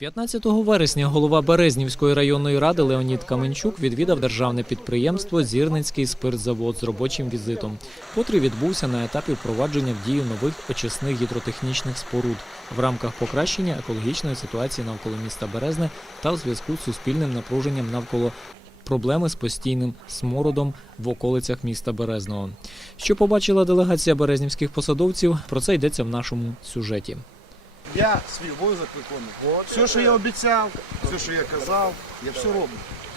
15 вересня голова Березнівської районної ради Леонід Каменчук відвідав державне підприємство Зірницький спиртзавод з робочим візитом, котрий відбувся на етапі впровадження в дію нових очисних гідротехнічних споруд в рамках покращення екологічної ситуації навколо міста Березне та в зв'язку з суспільним напруженням навколо проблеми з постійним смородом в околицях міста Березного. Що побачила делегація березнівських посадовців, про це йдеться в нашому сюжеті. Я свій обов'язок виконую. Все, що я обіцяв, все, що я казав, я все роблю.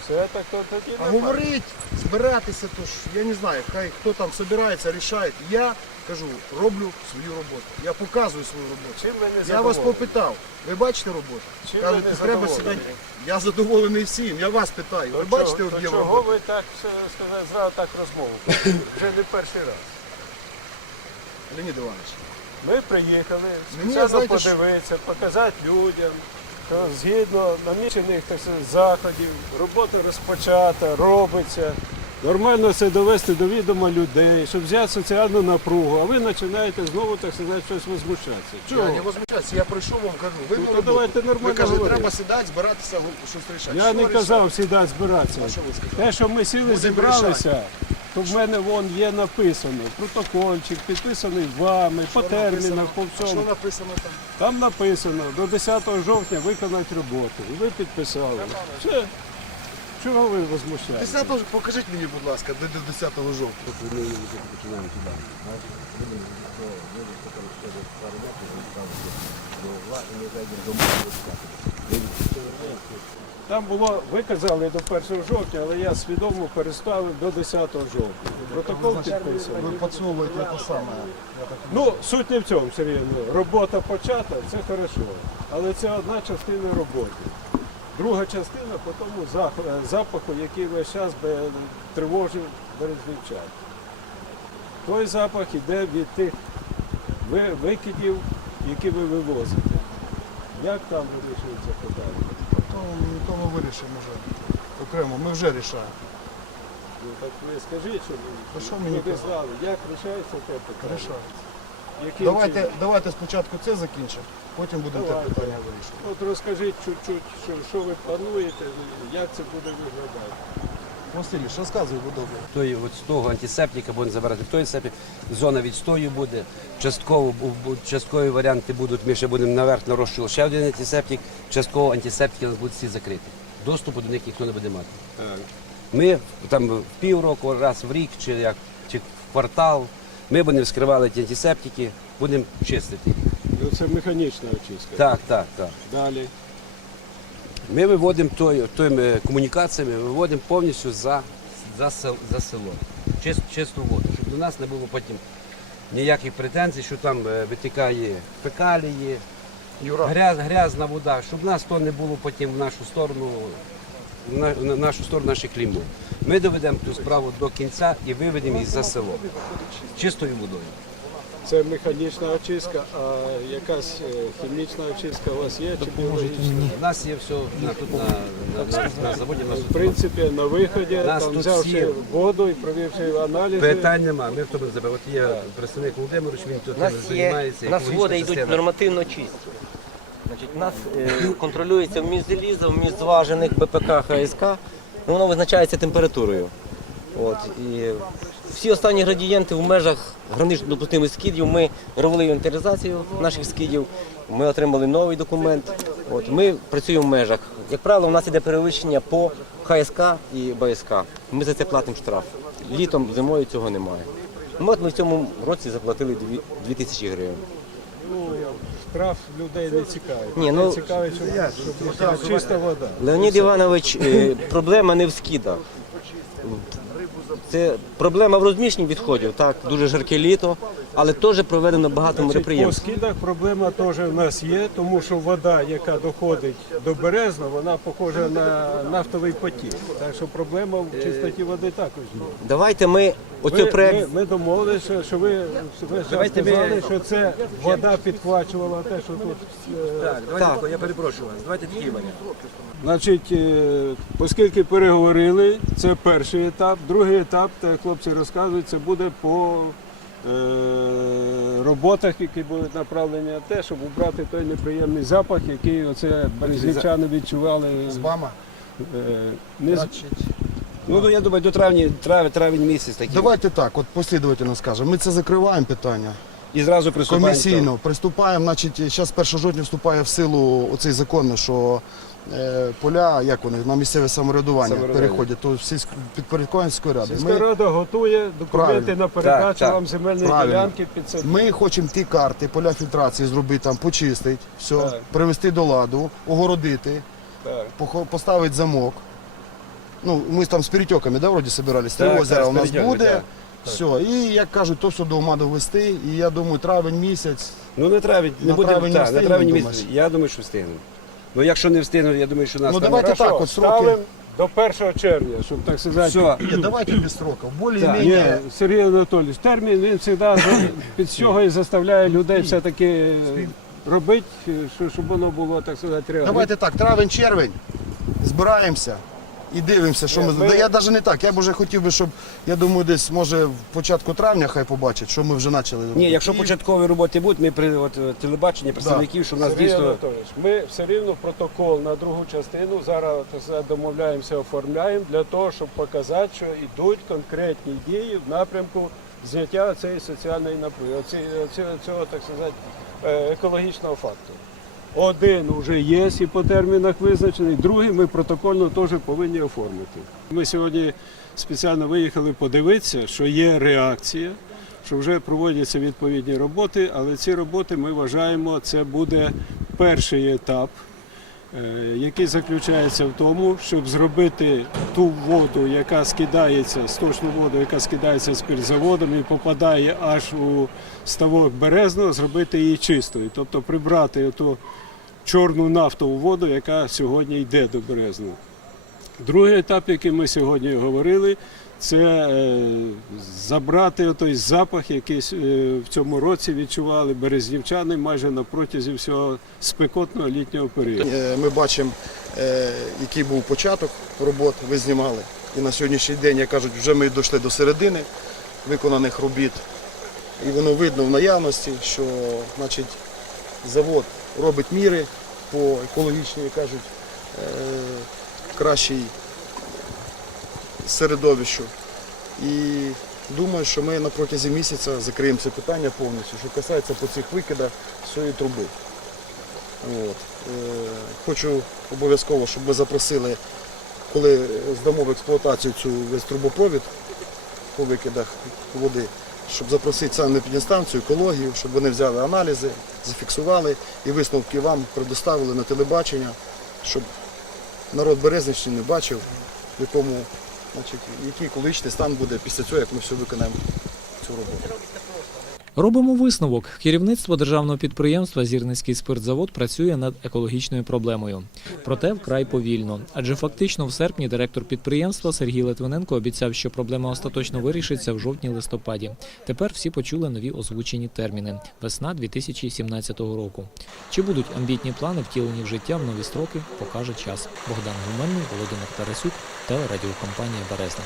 Все так то тоді А говорить, збиратися, то ж я не знаю, хай хто там збирається, рішає. Я кажу, роблю свою роботу. Я показую свою роботу. Чим ви не Я вас задоволені? попитав, ви бачите роботу? Чим ви Кажуть, не треба задоволені? сідати. Я задоволений всім, я вас питаю. То Ви бачите чого- то об'єм чого роботи? ви так все сказати, зразу так розмову? Вже не перший раз. Леонід Іванович, Ми приїхали спеціально подивитися, показати людям, згідно намічених так сказати, заходів, робота розпочата, робиться. Нормально все довести до відома людей, щоб взяти соціальну напругу, а ви починаєте знову так сказати щось возмущатися. Чого? я не возмущаюся, я прийшов вам кажу, ви Ну, то роботу. давайте нормально Ви кажете, говорити. треба сідати, збиратися, щось рішати. Я Що не рішати? казав сідати збиратися. А що ви сказали? Те, що ми сіли, Будемо зібралися, то в мене вон є написано. Протокольчик, підписаний вами, по Що термінах, написано? по Що всьому. написано там? Там написано до 10 жовтня виконати роботу. І ви підписали. Все. Чого ви возмущаєтесь? 10 ж- покажіть мені, будь ласка, де до 10 жовтня. Там було, ви казали до 1 жовтня, але я свідомо переставив до 10 жовтня. Протокол підписаний. Ви підсовуєте те саме. Ну, суть не в цьому, Сергій. Робота почата, це хорошо. Але це одна частина роботи. Друга частина по тому е, запаху, який весь час тривожив березнівчан. Той запах іде від тих викидів, які ви вивозите. Як там вирішується питання? То, то ми вирішимо вже. Окремо, ми вже рішаємо. Ну, так ви скажіть, що мені люди знали, як рішається те питання? Рішаємо. Яким Давайте, чином? давайте спочатку це закінчимо, потім будемо те Давайте. питання вирішувати. От розкажіть чуть-чуть, що, що ви плануєте, як це буде виглядати. Василіш, розказуй, будь добре. той от з того антисептика будемо забирати в той антисептик. Зона відстою буде. Частково бу- бу- часткові варіанти будуть. Ми ще будемо наверх нарощувати ще один антисептик. Частково антисептики у нас будуть всі закриті. Доступу до них ніхто не буде мати. Ми там в півроку, раз в рік чи як чи в квартал. Ми будемо вскривати ті антисептики, будемо чистити. Ну, це механічна очистка. Так, так, так. Далі. Ми виводимо той, тими комунікаціями, виводимо повністю за, за, сел- за село. Чист, чисту воду, щоб до нас не було потім ніяких претензій, що там е, витікає фекалії, гряз, грязна вода, щоб нас то не було потім в нашу сторону, на, на нашу сторону наших клімов. Ми доведемо цю справу до кінця і виведемо її за село. Чистою водою. Це механічна очистка, а якась е, хімічна очистка у вас є чи біологічна? У нас є все на, тут на, на, на, заводі. Нас В принципі, на виході, Нас там тут взявши всі- воду і провівши аналізи. Питань нема. Ми в тому не. От є представник Володимирович, він тут У нас є займається. у нас екологічна води йдуть нормативно чисті. У нас е, контролюється вміст заліза, вміст зважених БПК ХСК, ну, воно визначається температурою. От, і всі останні градієнти в межах гранично допустимих скидів ми робили інвентаризацію наших скидів, ми отримали новий документ. От, ми працюємо в межах. Як правило, у нас іде перевищення по ХСК і БСК. Ми за це платимо штраф. Літом, зимою цього немає. Ну, от ми в цьому році заплатили 2 тисячі гривень. Ну, штраф людей не цікавить. Ні, ну- цікавить, щоб, щоб була чиста вода. Леонід Іванович, е, проблема не в скидах. Це проблема в розміщенні відходів. Так, дуже жарке літо, але теж проведено багато Значить, по скидах проблема теж в нас є, тому що вода, яка доходить до Березна, вона похожа на нафтовий потік. Так що проблема в чистоті води також є. Давайте ми оцей проект. ми, ми домовилися, що, ви, ви Давайте ми- сказали, що це вода підхвачувала те, що тут. е, Так, давайте Так. я перепрошую вас. Давайте такий варіант. Значить, е, оскільки переговорили, це перший етап. Другий етап, так як хлопці розказують, це буде по роботах, які будуть направлені на те, щоб убрати той неприємний запах, який оце березнівчани відчували. З вами. е, не з- Ну, я думаю, до травні, трав, травень місяць такий. Давайте так, от послідовательно скажемо. Ми це закриваємо питання. І зразу приступаємо. Комісійно приступаємо, значить, зараз 1 жовтня вступає в силу оцей закон, що е, поля, як вони, на місцеве самоврядування Самоврядування. переходять, то всі підпорядкування сільської ради. Сільська Ми, рада готує документи Правильно. на передачу Так, вам земельної Правильно. ділянки під це. ми хочемо ті карти, поля фільтрації зробити там, почистити, все, Так. привести до ладу, огородити, Так. похо- поставити замок. Ну, ми там з перетеками, да, вроді собирались. Три Так, озера у нас буде. так. Все, і як кажуть, то все до ума довести. І я думаю, травень місяць. Ну, не травень, не На будемо, травень не так, на встигнемо, травень думаєш? місяць. Я думаю, що встигнемо. Ну, якщо не встигнуть, я думаю, що нас Ну, там... давайте так, от сроки. ставимо до 1 червня, щоб так сказати. Все. Ні, давайте без сроків. Ні, Более-менее. Сергій Анатолійович, термін він завжди під цього і заставляє людей все-таки робити, що- щоб воно було, так сказати, реально. Давайте так, травень-червень, збираємося і дивимося, що ми. ми- Да Я навіть не так. Я б вже хотів би, щоб я думаю, десь може в початку травня хай побачать, що ми вже почали. Ні, якщо І- початкові роботи будуть, ми при от, е, телебаченні представників, що в нас Сергій дійсно... Анатолійович, ми все рівно протокол на другу частину зараз так сказати, домовляємося, оформляємо для того, щоб показати, що йдуть конкретні дії в напрямку зняття цієї соціальної напруги, оці- оці- цього, так сказати, е, екологічного фактору. Один вже є і по термінах визначений, другий ми протокольно теж повинні оформити. Ми сьогодні спеціально виїхали подивитися, що є реакція, що вже проводяться відповідні роботи, але ці роботи ми вважаємо, це буде перший етап, який заключається в тому, щоб зробити ту воду, яка скидається, сточну воду, яка скидається з спиртзаводом і попадає аж у ставок березного, зробити її чистою, тобто прибрати ту чорну нафтову воду, яка сьогодні йде до березного. Другий етап, який ми сьогодні говорили, це е, забрати той запах, який е, в цьому році відчували березнівчани майже на протязі всього спекотного літнього періоду. Е, Ми бачимо, який був початок робот, ви знімали. І на сьогоднішній день, як кажуть, вже ми дійшли до середини виконаних робіт. І воно видно в наявності, що значить, завод робить міри по екологічній, кажуть, кращій середовищу. І думаю, що ми на протязі місяця закриємо це питання повністю, що касається по цих викидах цієї труби. От. Е, Хочу обов'язково, щоб ви запросили, коли здамо в експлуатацію цю весь трубопровід по викидах води, щоб запросити саме підінстанцію, екологію, щоб вони взяли аналізи, зафіксували і висновки вам предоставили на телебачення, щоб народ Березниччини бачив, в якому, значить, який екологічний стан буде після цього, як ми все виконаємо цю роботу. Робимо висновок. Керівництво державного підприємства Зірницький спиртзавод працює над екологічною проблемою. Проте вкрай повільно. Адже фактично в серпні директор підприємства Сергій Литвиненко обіцяв, що проблема остаточно вирішиться в жовтні-листопаді. Тепер всі почули нові озвучені терміни весна 2017 року. Чи будуть амбітні плани втілені в життя в нові строки, покаже час. Богдан Гуменний, Володимир Тарасюк, телерадіокомпанія Березна.